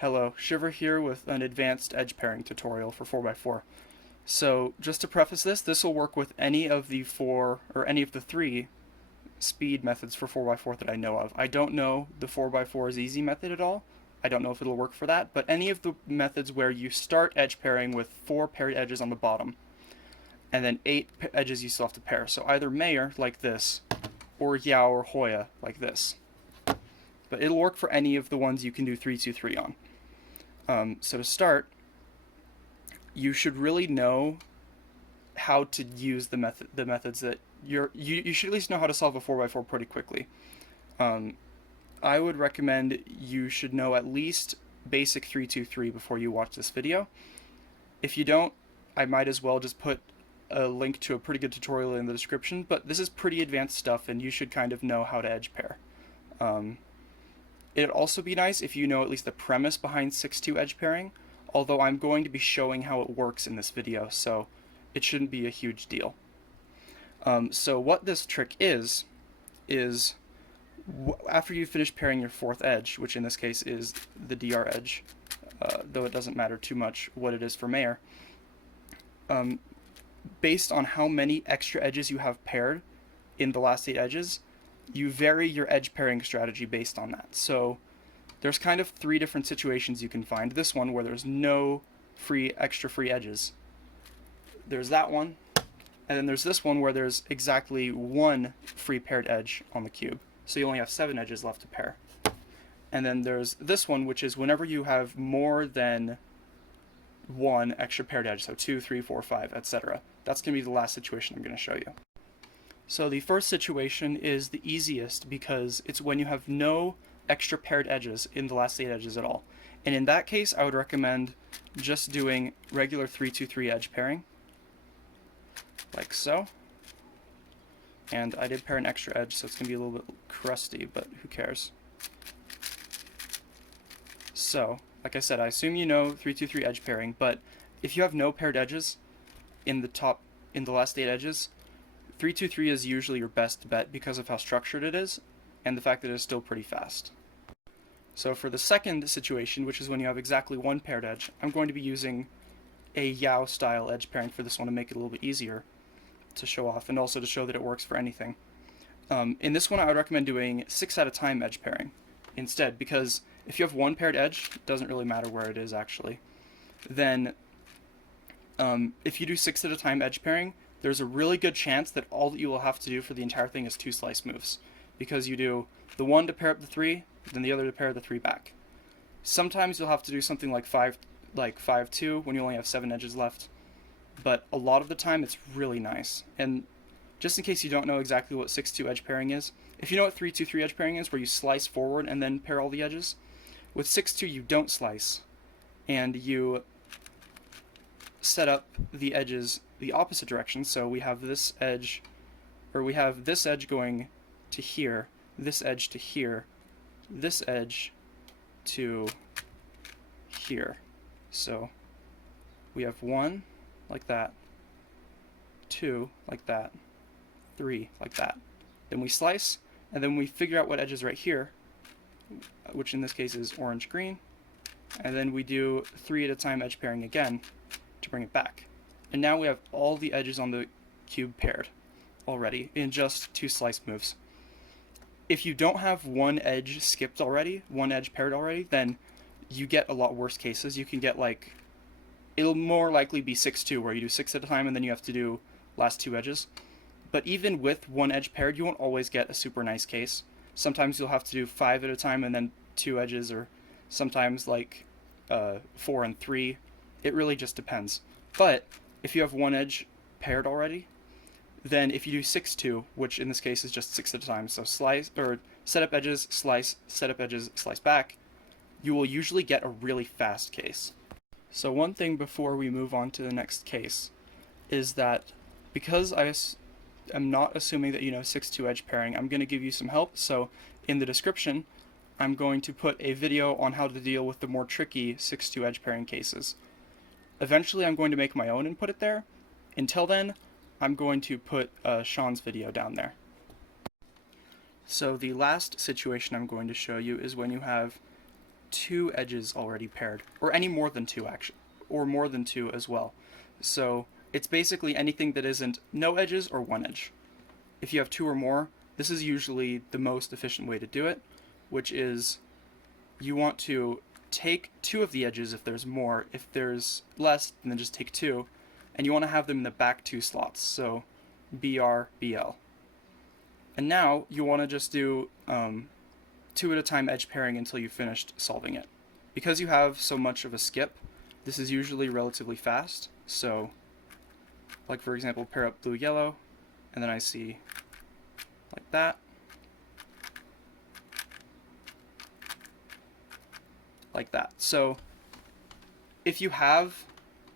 Hello, Shiver here with an advanced edge pairing tutorial for 4x4. So just to preface this will work with any of the three speed methods for 4x4 that I know of. I don't know the 4x4's easy method at all. I don't know if it'll work for that, but any of the methods where you start edge pairing with 4 paired edges on the bottom, and then 8 edges you still have to pair. So either Mayer, like this, or Yao or Hoya, like this. But it'll work for any of the ones you can do 3-2-3 on. So to start, you should really know how to use the methods that you should at least know how to solve a 4x4 pretty quickly. I would recommend you should know at least basic 3-2-3 before you watch this video. If you don't, I might as well just put a link to a pretty good tutorial in the description, but this is pretty advanced stuff and you should kind of know how to edge pair. It'd also be nice if you know at least the premise behind 6-2 edge pairing, although I'm going to be showing how it works in this video, so it shouldn't be a huge deal. So what this trick is after you finish pairing your 4th edge, which in this case is the DR edge, though it doesn't matter too much what it is for Mayer, based on how many extra edges you have paired in the last 8 edges, you vary your edge pairing strategy based on that. So there's kind of 3 different situations you can find. This one where there's no extra free edges. There's that one, and then there's this one where there's exactly 1 free paired edge on the cube. So you only have 7 edges left to pair. And then there's this one, which is whenever you have more than 1 extra paired edge, so 2, 3, 4, 5, etc. That's going to be the last situation I'm going to show you. So the first situation is the easiest because it's when you have no extra paired edges in the last 8 edges at all. And in that case, I would recommend just doing regular 3-2-3 edge pairing, like so. And I did pair an extra edge, so it's going to be a little bit crusty, but who cares? So, like I said, I assume you know 3-2-3 edge pairing, but if you have no paired edges in the last 8 edges, 3-2-3 is usually your best bet because of how structured it is and the fact that it is still pretty fast. So for the second situation, which is when you have exactly 1 paired edge, I'm going to be using a Yao style edge pairing for this one to make it a little bit easier to show off and also to show that it works for anything. In this one I would recommend doing 6 at a time edge pairing instead, because if you have 1 paired edge, it doesn't really matter where it is actually, then if you do 6 at a time edge pairing, there's a really good chance that all that you will have to do for the entire thing is 2 slice moves, because you do the 1 to pair up the 3, then the other to pair the 3 back. Sometimes you'll have to do something like 5-2 when you only have 7 edges left, but a lot of the time it's really nice. And just in case you don't know exactly what 6-2 edge pairing is, if you know what 3-2-3 edge pairing is, where you slice forward and then pair all the edges, with 6-2 you don't slice, and you set up the edges the opposite direction. So we have this edge, or we have this edge going to here, this edge to here, this edge to here. So we have 1 like that, 2 like that, 3 like that. Then we slice, and then we figure out what edge is right here, which in this case is orange-green, and then we do 3 at a time edge pairing again to bring it back. And now we have all the edges on the cube paired already in just 2 slice moves. If you don't have 1 edge skipped already, 1 edge paired already, then you get a lot worse cases. You can get like, it'll more likely be 6-2 where you do 6 at a time and then you have to do last 2 edges. But even with 1 edge paired, you won't always get a super nice case. Sometimes you'll have to do 5 at a time and then 2 edges, or sometimes like 4 and 3. It really just depends. But if you have 1 edge paired already, then if you do 6-2, which in this case is just 6 at a time, so slice, or set up edges, slice, set up edges, slice back, you will usually get a really fast case. So one thing before we move on to the next case is that because I am not assuming that you know 6-2 edge pairing, I'm going to give you some help. So in the description, I'm going to put a video on how to deal with the more tricky 6-2 edge pairing cases. Eventually I'm going to make my own and put it there. Until then, I'm going to put Sean's video down there. So the last situation I'm going to show you is when you have 2 edges already paired, or any more than 2 actually, or more than 2 as well. So it's basically anything that isn't no edges or 1 edge. If you have 2 or more, this is usually the most efficient way to do it, which is you want to take 2 of the edges if there's more. If there's less, then just take 2, and you want to have them in the back 2 slots, so BR, BL. And now you want to just do 2 at a time edge pairing until you've finished solving it. Because you have so much of a skip, this is usually relatively fast, so like for example pair up blue yellow, and then I see like that, like that. So if you have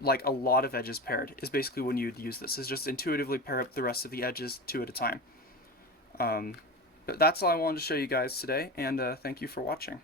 like a lot of edges paired is basically when you'd use this, is just intuitively pair up the rest of the edges 2 at a time. But that's all I wanted to show you guys today, and thank you for watching.